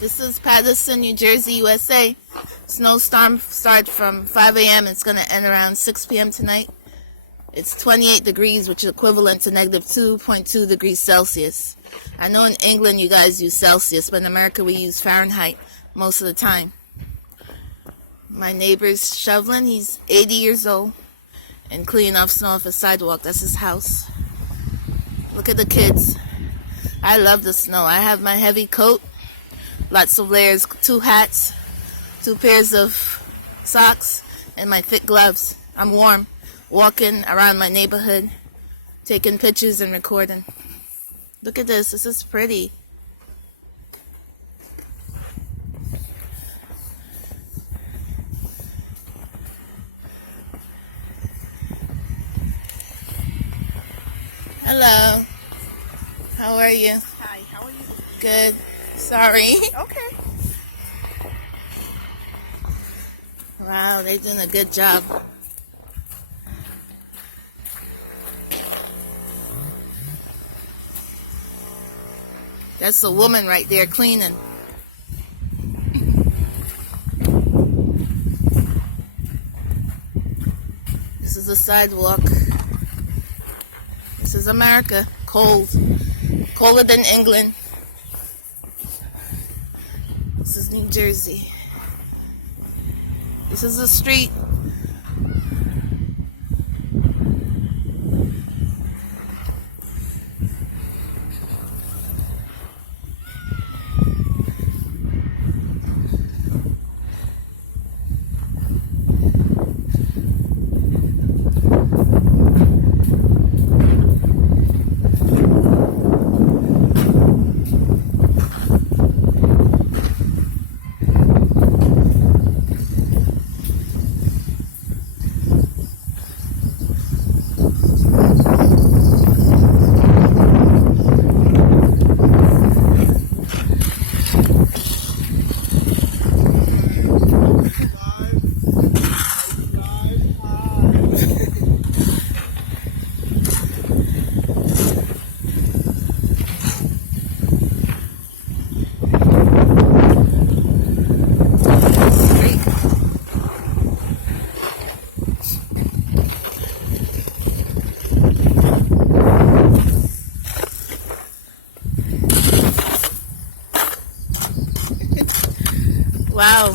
This is Patterson, New Jersey, USA. Snowstorm starts from 5 a.m. It's going to end around 6 p.m. tonight. It's 28 degrees, which is equivalent to negative 2.2 degrees Celsius. I know in England you guys use Celsius, but in America we use Fahrenheit most of the time. My neighbor's shoveling. He's 80 years old and cleaning off snow off his sidewalk. That's his house. Look at the kids. I love the snow. I have my heavy coat, lots of layers, 2 hats, 2 pairs of socks, and my thick gloves. I'm warm, walking around my neighborhood, taking pictures and recording. Look at this. This is pretty. Hello. How are you? Hi, how are you? Good. Sorry. Okay. Wow, they're doing a good job. That's a woman right there cleaning. This is a sidewalk. This is America. Cold. Colder than England. This is New Jersey. This is the street. Wow.